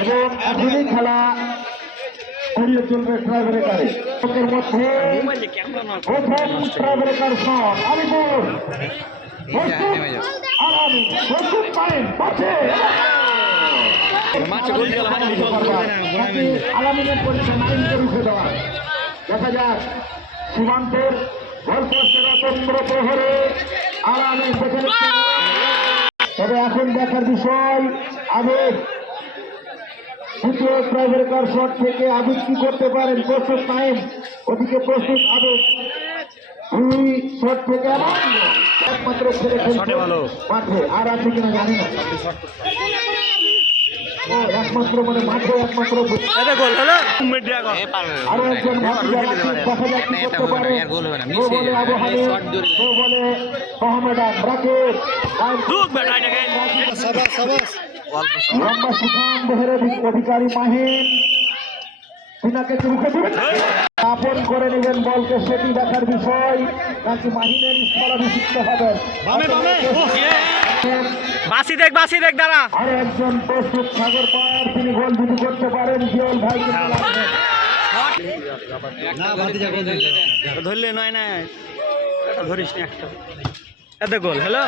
এবং এখনই খেলা ঘুরিয়ে চলবে ট্রাইব্রেকারে এর মধ্যে প্রথম ট্রাইব্রেকার শট আলিপুর আলামিনের পরীক্ষা নারিনকে রুখে দেওয়া দেখা যাক সীমান্তের গোলপোস্টের অতন্ত্র প্রহরে আলামিন দেখে তবে এখন দেখার বিষয় আবেগ দ্বিতীয় ট্রাইব্রেকার শট থেকে আবেগ কি করতে পারেন প্রস্তুত টাইম ওদিকে প্রস্তুত আবেগ দুই শট থেকে একমাত্র খেলে খেলছে মাঠে আর আছে কিনা জানি না একমাত্র মানে মাঠে একমাত্র আরো একজন দেখা যাক কি করতে পারে বলে মোহামেডান রাকেশ লম্বা সুখান বহের অধিকারী মাহিন তিনাকে রুখে দেবেন আপন করে নেবেন বলকে সেটি দেখার বিষয় নাকি মাহিনের স্থলাভিষিক্ত হবেন বাসি দেখ দাঁড়া আর একজন প্রস্তুত সাগর পার তিনি গোল যদি করতে পারেন জিওল ভাই ধরলে নয় না ধরিস না একটা গোল হ্যালো